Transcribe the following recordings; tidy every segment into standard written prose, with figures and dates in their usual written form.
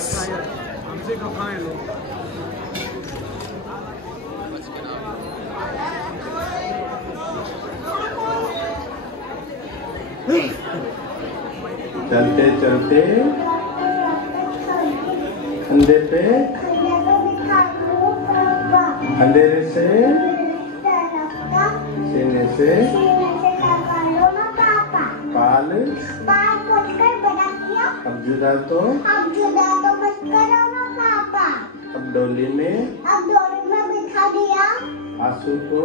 हमसे कब खाए लोग। चलते चलते अंधे पे अंधेरे से सीने से पाल अब जुदा तो मत करो ना पापा। अब डोली में बिठा दिया। आंसू तो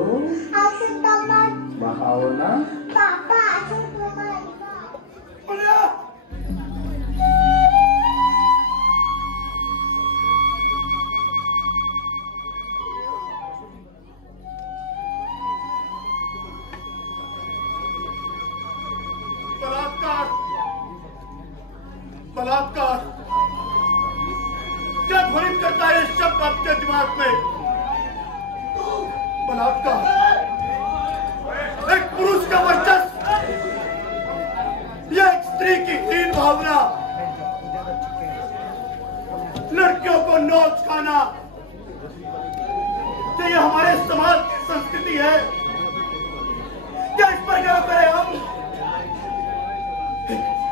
मत बहाओ ना पापा। आंसू बलात्कार क्या ध्वनित करता है शब्द आपके दिमाग में? बलात्कार एक पुरुष का वर्चस्व या एक स्त्री की हीन भावना, लड़कियों को नोच खाना, क्या ये हमारे समाज की संस्कृति है? क्या इस पर क्या करें हम?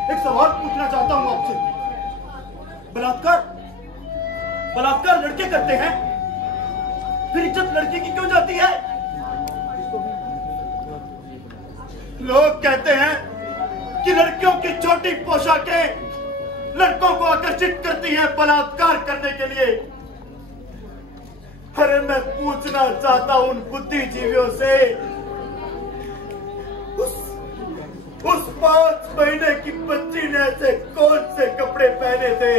एक सवाल पूछना चाहता हूं आपसे। बलात्कार लड़के करते हैं, फिर इज्जत लड़की की क्यों जाती है? लोग कहते हैं कि लड़कियों की छोटी पोशाकें लड़कों को आकर्षित करती हैं बलात्कार करने के लिए। अरे मैं पूछना चाहता हूं उन बुद्धिजीवियों से, उस 5 महीने की बच्ची ने ऐसे कौन से कपड़े पहने थे?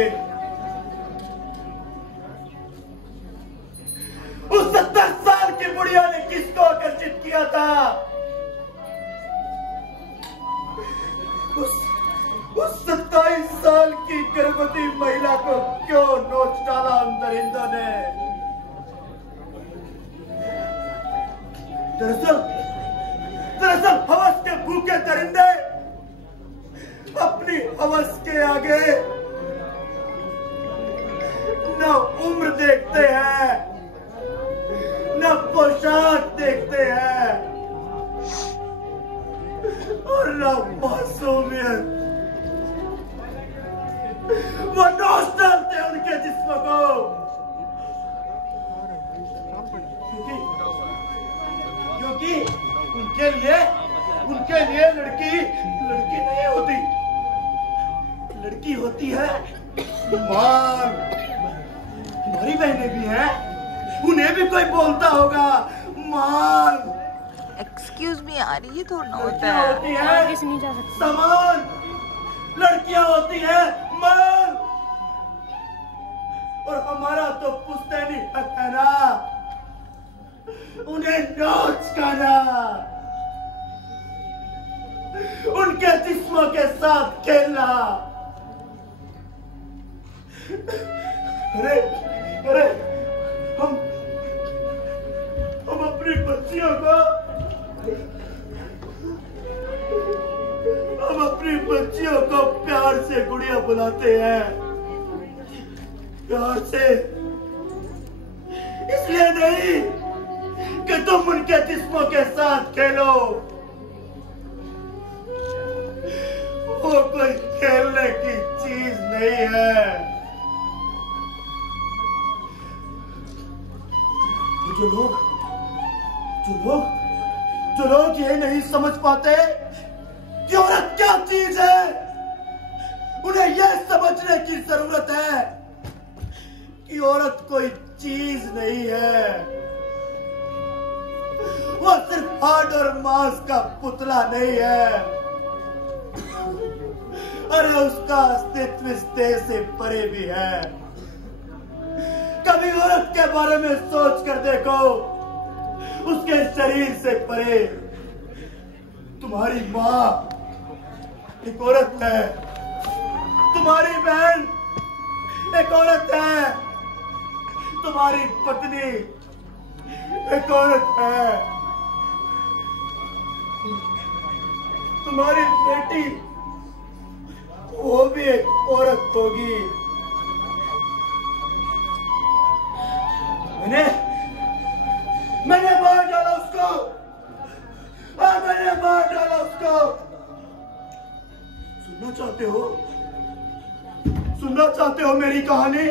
उस 70 साल की बुढ़िया ने किसको आकर्षित किया था? उस 27 साल की गर्भवती महिला को क्यों नोच डाला अंदर दरिंदा ने? दरअसल हवस के भूखे दरिंदे अपनी हवस के आगे न उम्र देखते हैं, न पोशाक देखते हैं और न मासूमियत। वो नोच डालते हैं उनके जिस्म को, क्योंकि उनके लिए लड़की नहीं होती, लड़की होती है मां। हमारी बहनें भी हैं, उन्हें भी कोई बोलता होगा मां। एक्सक्यूज मी यार, ये थोड़ा होता है, होती है सामान, लड़कियां होती है मां। और हमारा तो पुश्तैनी हक है ना उन्हें नोच करना, उनके जिस्मों के साथ खेलना। अरे हम अपनी बच्चियों को प्यार से गुड़िया बुलाते हैं, प्यार से, इसलिए नहीं कि तुम उनके जिस्मों के साथ खेलो। वो कोई खेलने की चीज नहीं है। जो लोग ये नहीं समझ पाते कि औरत क्या चीज है, उन्हें यह समझने की जरूरत है कि औरत कोई चीज नहीं है, वो सिर्फ हाड और मांस का पुतला नहीं है। अरे उसका अस्तित्व इस देह से परे भी है। कभी औरत के बारे में सोच कर देखो, उसके शरीर से परे तुम्हारी माँ एक औरत है, तुम्हारी बहन एक औरत है, तुम्हारी पत्नी एक औरत है, तुम्हारी बेटी वो भी एक औरत होगी। मैंने मार डाला उसको। हाँ, मैंने मार डाला उसको। सुनना चाहते हो मेरी कहानी?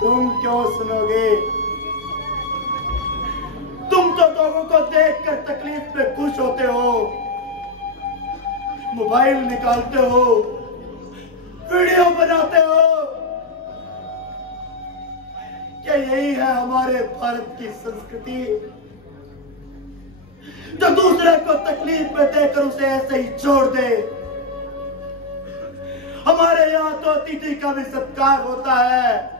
तुम क्यों सुनोगे? तुम तो लोगों को देखकर तकलीफ में खुश होते हो, मोबाइल निकालते हो, वीडियो बनाते हो। क्या यही है हमारे भारत की संस्कृति, जो दूसरे को तकलीफ में देकर उसे ऐसे ही छोड़ दे? हमारे यहाँ तो अतिथि का भी सत्कार होता है।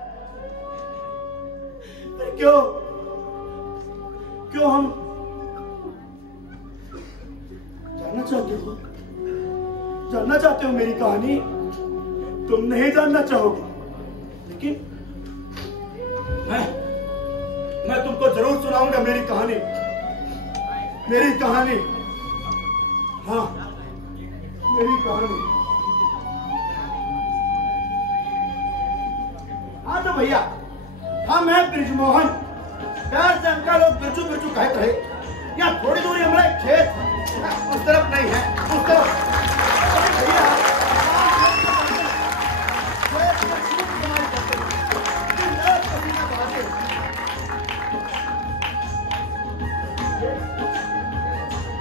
क्यों हम जानना चाहते हो मेरी कहानी? तुम नहीं जानना चाहोगे, लेकिन मैं तुमको जरूर सुनाऊंगा मेरी कहानी। हाँ, मेरी कहानी। हाँ तो भैया, हाँ मैं ब्रिजमोहन। प्यार से अंकल लोग बिरजू कहते रहे। यहाँ थोड़ी दूरी हमारा खेत उस तरफ नहीं है, उस तरफ। भैया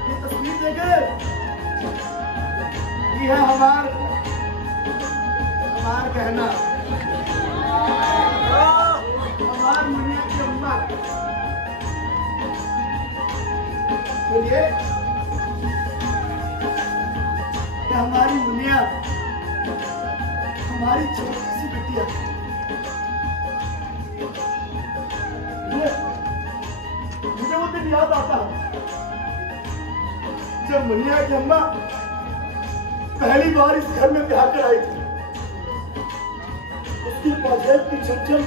ये तस्वीर देखे, ये है हमार गहना, हमार मुनिया की अम्मा। ये हमारी मुनिया, हमारी छोटी सी बिटिया। मुझे वो दिन याद आता है जब मुनिया की अम्मा पहली बार इस घर में ब्याह कर आई थी। उसकी पाजेब की छमछम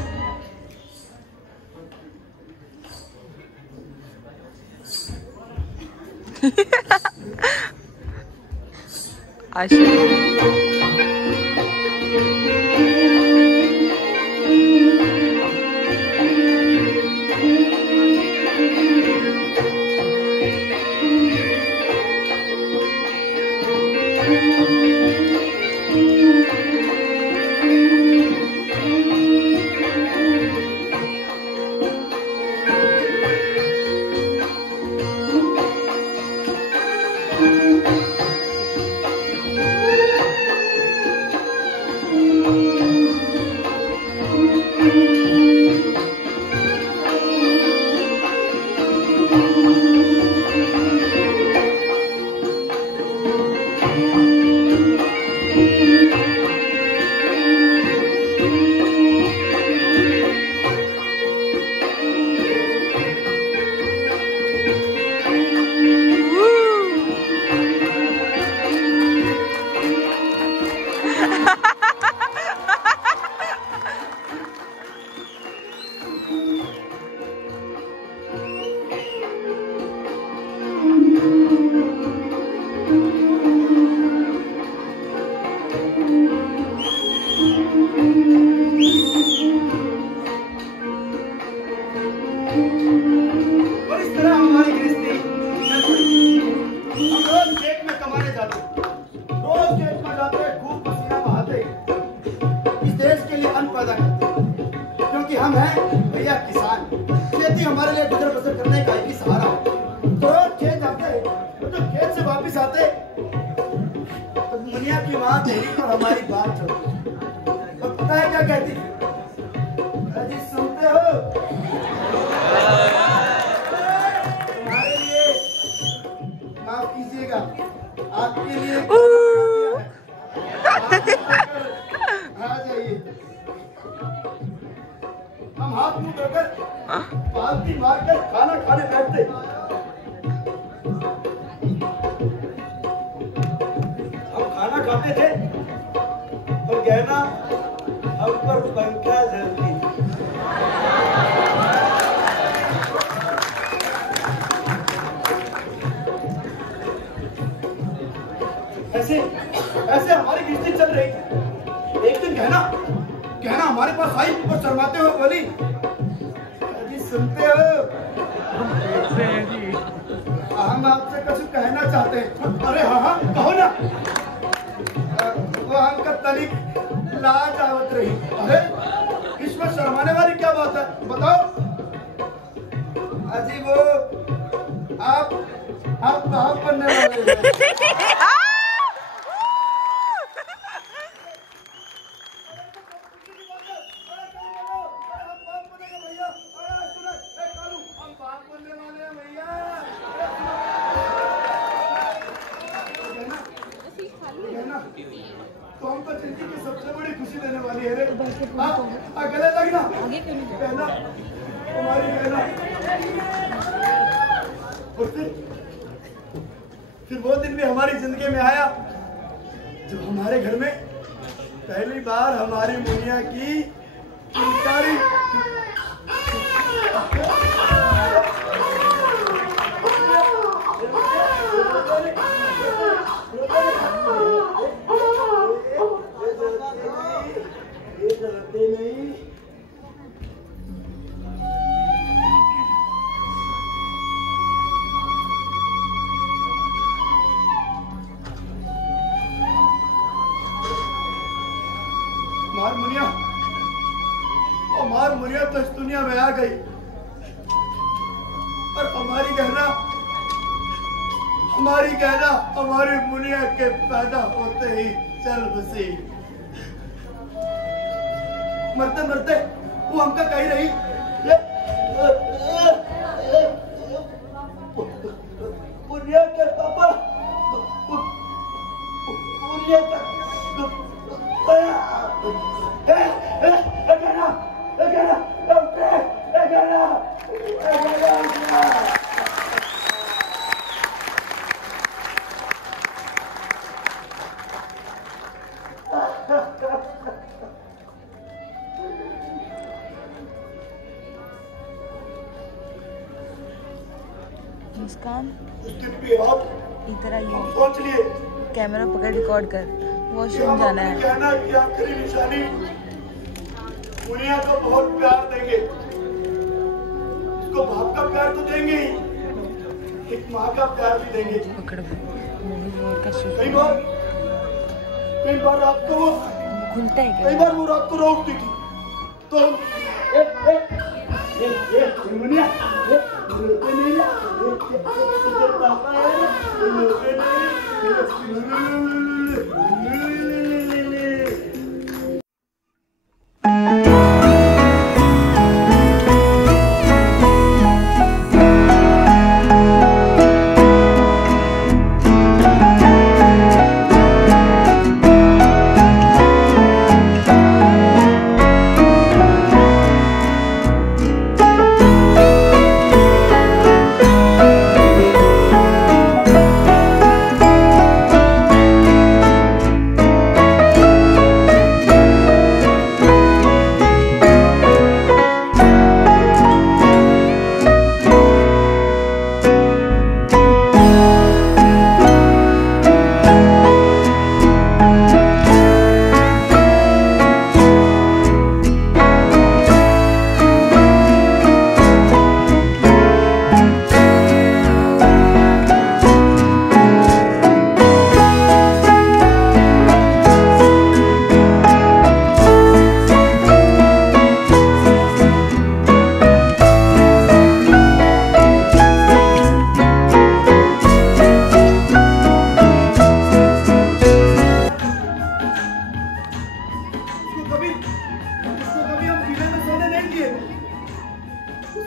कहना हमारे पास आई और शर्माते हुए बोली, जी सुनते हो, हम आपसे कुछ कहना चाहते हैं। अरे हाँ हाँ कहो ना। वो हमका तनिक लाज आवत रही। अरे इसमें शर्माने वाली क्या बात है, बताओ। अजी वो आप बाप बनने वाले हैं। तो हमको जिंदगी की सबसे बड़ी खुशी देने वाली है रे। गले लगना, कहना तुम्हारी कहना। और फिर वो दिन भी हमारी जिंदगी में आया जब हमारे घर में पहली बार हमारी मुनिया की किलकारी नहीं। मार मुनिया तो इस दुनिया में आ गई और हमारी कहना हमारी मुनिया के पैदा होते ही चल बसी। मरते मरते वो हमका कही रही, मुनिया के पापा, मुनिया का मुस्कान इधर आइए, सोच लिए कैमरा पकड़ रिकॉर्ड कर, वॉशरूम जाना है। कहना कि आखिरी निशानी मुनिया को बहुत प्यार देंगे, उसको बाप का प्यार तो देंगे ही, एक माँ का प्यार भी देंगे। कई बार रात को वो खुलता है, कई बार वो रात को रो उठती थी तो मुनिया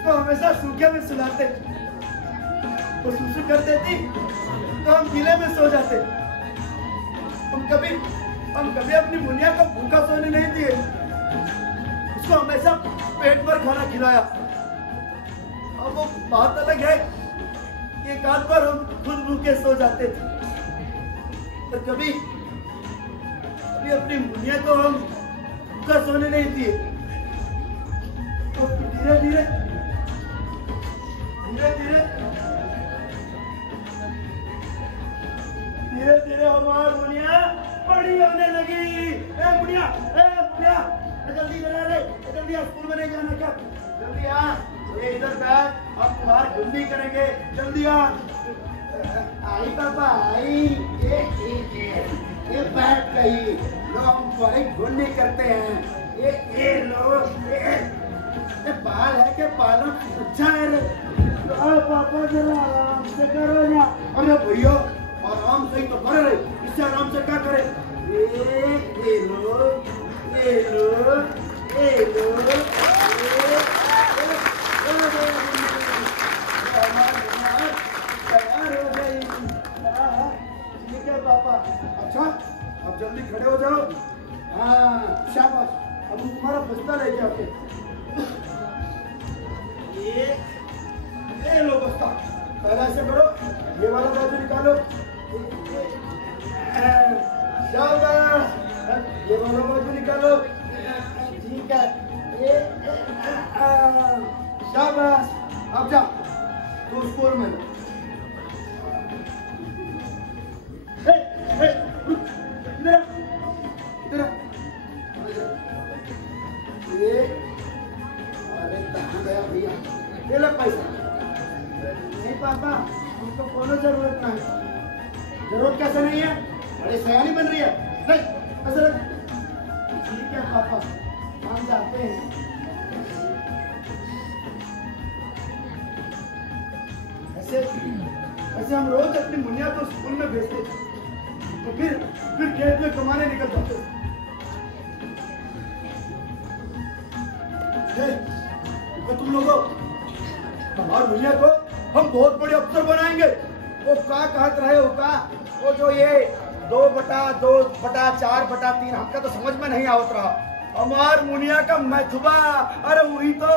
पापा हमेशा सूखे में सुलाते, वो सुसु कर देती तो हम गीले में सो जाते। हम कभी अपनी मुनिया को भूखा सोने नहीं दिए, उसको हमेशा पेट भर खाना खिलाया। अब वो बात अलग है कि एक आध बार हम खुद भूखे सो जाते थे, पर कभी अपनी मुनिया को हम भूखा सोने नहीं दिए। तो धीरे धीरे हमारी मुनिया बड़ी होने लगी। मुनिया जल्दी जल्दी आ, स्कूल में नहीं जाना क्या? जल्दी आ, ये इधर बैठ, हम तुम्हारी गुंडी करेंगे, जल्दी आ। आई पापा आई, ये बैठ गई, लो हम तुम्हारी गुंडी करते हैं। ये लो, ये बाल है के बालों अच्छा है रे। पापा जरा आराम से करो ना। अरे भैया आराम से ही तो कर रहे, इससे आराम से क्या करे? ये लो, ये लो, ये लो, तैयार हो गई। ठीक है पापा। अच्छा अब जल्दी खड़े हो जाओ। हाँ शाबाश, अब तुम्हारा बस्ता लेके आते। ये लो बस्ता, पहले ऐसे करो, ये वाला बाजू निकालो। शाबाश, ये वाला बाजू निकालो। ठीक है, ये शाबाश। अब जा तू स्कूल में। इधर ये, अरे कहाँ गया भैया? ये लो पैसा। नहीं पापा, हमको कोनो जरूरत नहीं। जरूरत कैसे नहीं है? बड़ी सयानी बन रही है। नहीं ऐसे रख। ठीक है पापा, हम जाते हैं। ऐसे हम रोज अपनी मुनिया को स्कूल में भेजते, तो फिर खेत में कमाने निकल जाते। तो तुम लोगों, हमारी मुनिया को हम बहुत बड़े अफसर बनाएंगे। वो क्या कहत रहे हो का? वो जो ये 2/2/4/3 हमका तो समझ में नहीं आवत रहा। हमार मुनिया का मैथुबा, अरे वही तो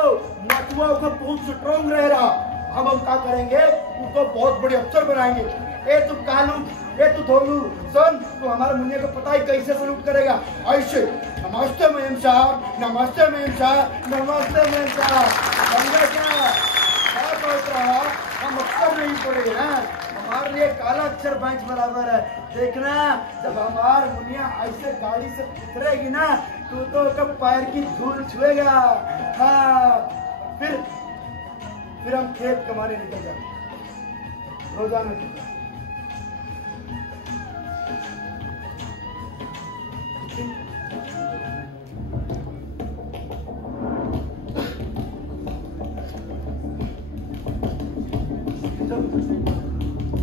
मैथुबा का बहुत स्ट्रॉन्ग रह रहा। अब हम क्या करेंगे? उसको बहुत बड़े अफसर बनाएंगे। ए तू कालू, ए तू धोलू, सुन तू हमारे मुनिया को पता ही कैसे सलूट करेगा। ऐसे नमस्ते मेम साहब, नमस्ते मेम साहब, नमस्ते मेम साहब। समझा क्या सोच रहा? हम अक्षर नहीं पढ़े हैं, हमारे लिए काला अक्षर बैंक बराबर है। देखना जब हमार मुनिया ऐसे गाड़ी से उतरेगी ना, तू तो कब पैर की धूल छुएगा। हाँ फिर हम खेत कमाने निकल जाते रोजाना की।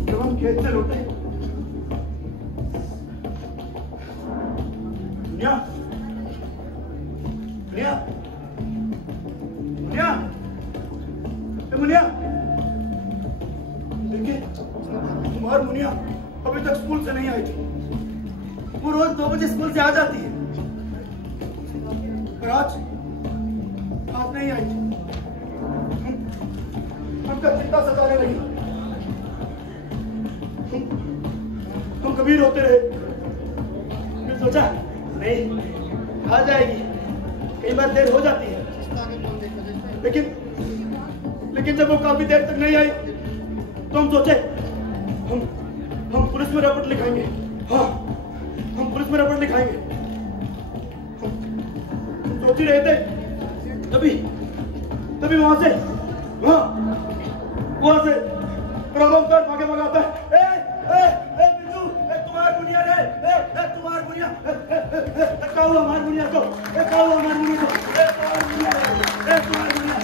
जब हम खेत से लौटे, मुनिया मुनिया मुनिया मुनिया, देखिए तुम्हारी मुनिया अभी तक स्कूल से नहीं आई थी। वो रोज 2 बजे स्कूल से आ जाती है, पर आज नहीं आई थी। हमका चिंता सताने लगी। तुम कभी रोते रहे, फिर सोचा नहीं आ जाएगी, कई बार देर हो जाती है। लेकिन जब वो काफी देर तक नहीं आई तो हम सोचे हम पुलिस में रिपोर्ट लिखाएंगे। हाँ हम पुलिस में रिपोर्ट लिखाएंगे। हम सोच ही रहे थे, तभी वहां से प्रभावकार भागे भगाता है। बिल्लू, तुम्हारी बुनिया रे, तुम्हारी बुनिया, क्या हुआ हमारी बुनिया को? क्या हुआ हमारी बुनिया को? तुम्हारी बुनिया, तुम्हारी बुनिया,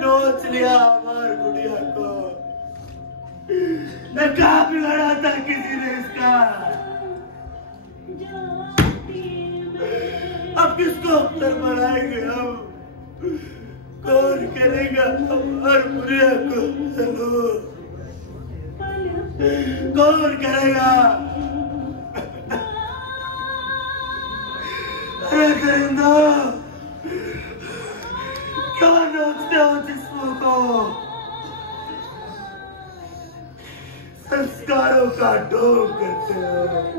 नोच लिया हमार गुड़िया को। न क्या बिगाड़ा था किसी ने इसका। अब किसको अफसर बनाएंगे हम? कौन करेगा हमार गुड़िया को सलूट? कौन करेगा? अरे करिंदा, क्या नोचते हो जिस्मों को? संस्कारों का ढोंग करते हो।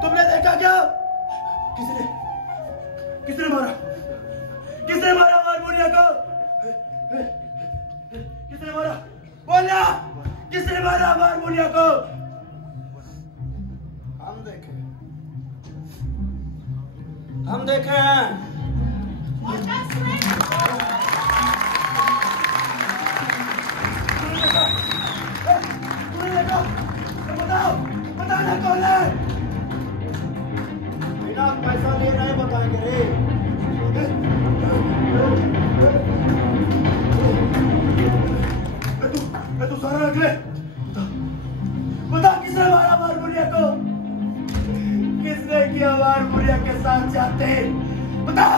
तुमने देखा क्या? किसने मारा हारमोनिया को? किसने मारा? बोलना, किसने मारा हारमोनिया को? हम देखे हैं। बताना कौन है? बिना पैसा ले रहे बताएंगे रे। तू सारा रख ले। बता किसने मारा हारमोनिया को? किसने किया हारमोनिया के साथ जाते? बता।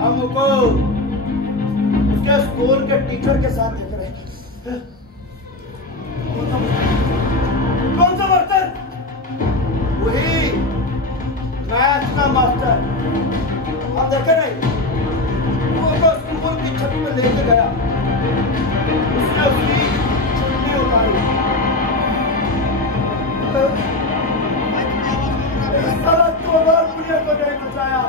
हमको उसके स्कूल के टीचर के साथ देख रहे हैं। कौन सा बर्तन? वही मैथ का मास्टर। आप देखे नहीं? वो तो स्कूल की छत पे लेके गया, उसने उसकी चुन्नी उतारी। सारा चोर दुनिया को नहीं बचाया।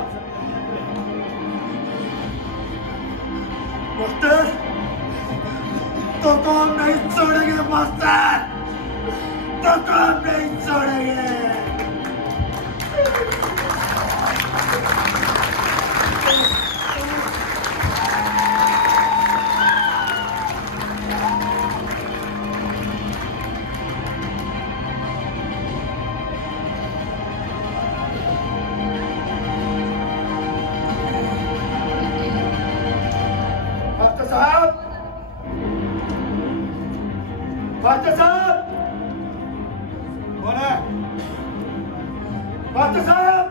मास्टर तो हम नहीं छोड़ेंगे मास्टर, तो हम नहीं छोड़ेंगे। मास्टर साहब, कौन है? मास्टर साहब,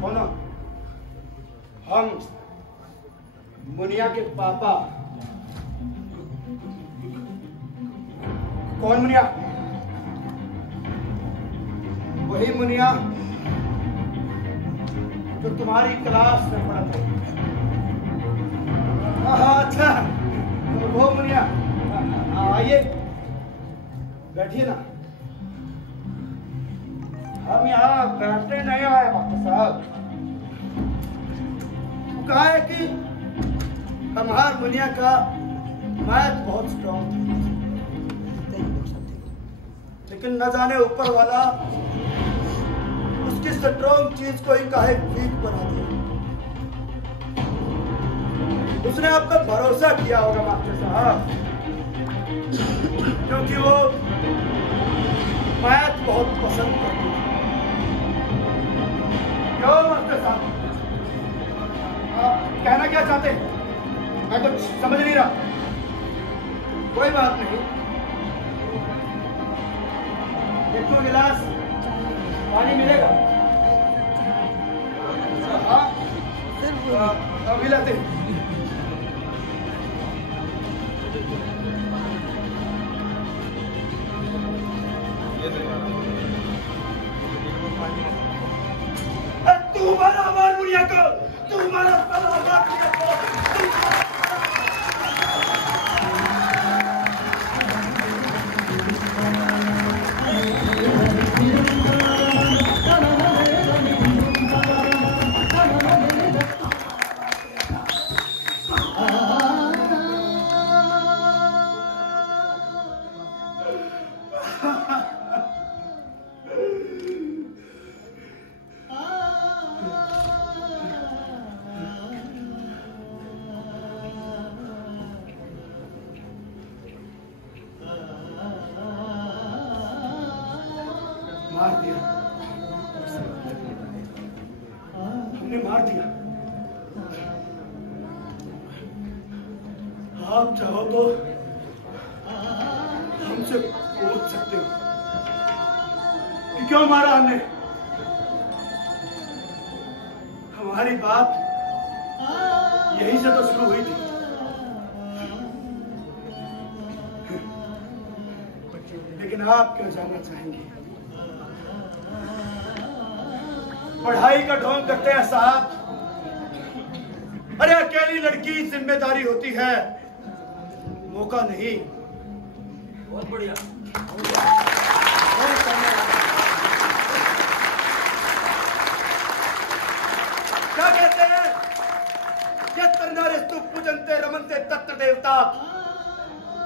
कौन? हम मुनिया के पापा। कौन मुनिया? वही मुनिया जो तुम्हारी क्लास में पढ़ा था। अच्छा, वो मुनिया, आइए बैठिए ना। हम यहाँ बैठने नहीं आए मास्टर साहब। कहा है कि हमारे मुनिया का मैथ बहुत स्ट्रॉन्ग, लेकिन न जाने ऊपर वाला उसकी स्ट्रॉन्ग चीज को ही काहे वीक बना दिया। उसने आप पर भरोसा किया होगा मास्टर साहब, क्योंकि वो मैथ बहुत पसंद करती है। क्यों मास्टर साहब, आप कहना क्या चाहते? मैं कुछ समझ नहीं रहा। कोई बात नहीं, एक दो गिलास पानी मिलेगा? हाँ, अभी लाते हैं। तू मारा हारमोनिया को, तू मारा हारमोनिया को। मार दिया। तुमने मार दिया। आप चाहो तो हमसे पूछ सकते हो कि क्यों मारा हमने। हमारी बात यहीं से तो शुरू हुई थी। लेकिन आप क्यों जानना चाहेंगे? पढ़ाई का ढोंग करते हैं साहब। अरे अकेली लड़की जिम्मेदारी होती है, मौका नहीं। बहुत बढ़िया। क्या कहते हैं? यत्तनारेस्तु पूजन्ते रमन्ते तत्र देवता।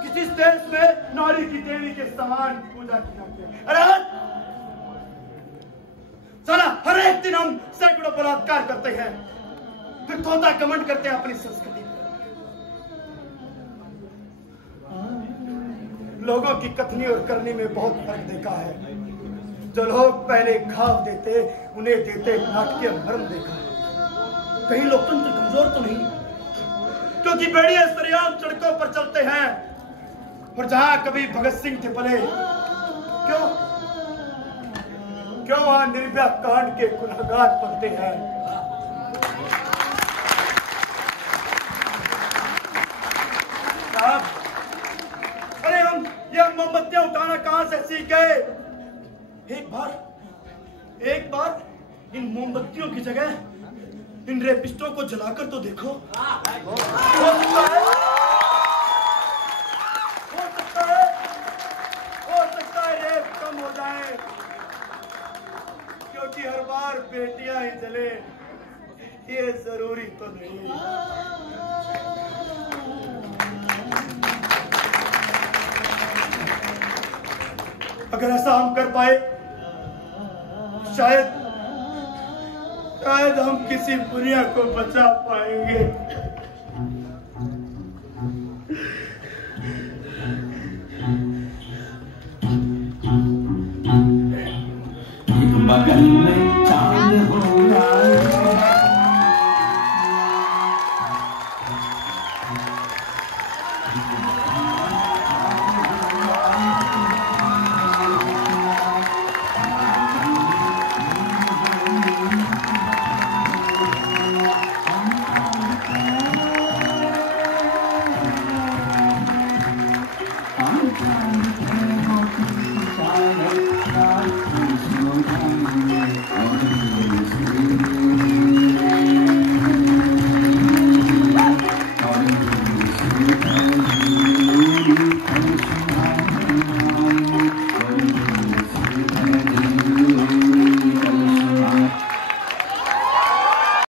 किसी देश में नारी की देवी के समान पूजा किया गया। अरे साला हर एक दिन हम सैकड़ों बलात्कार करते हैं, फिर तोता कमेंट करते हैं अपनी संस्कृति पर। लोगों की कथनी और करनी में बहुत फर्क देखा है। जो लोग पहले घाव देते उन्हें देते नाटकीय मर्म देखा है। कहीं लोकतंत्र कमजोर तो नहीं, क्योंकि बेड़ियां सरेआम सड़कों पर चलते हैं। और जहां कभी भगत सिंह थे पले, क्यों वहां निर्भया कांड के गुनहगार पड़ते हैं। अरे हम ये मोमबत्तियां उठाना कहां से सीख गए? एक बार इन मोमबत्तियों की जगह इन रेपिस्टों को जलाकर तो देखो। हो सकता है रेप कम हो जाए, क्योंकि हर बार बेटियां ही जले ये जरूरी तो नहीं। अगर ऐसा हम कर पाए, शायद हम किसी दुनिया को बचा पाएंगे। बगल में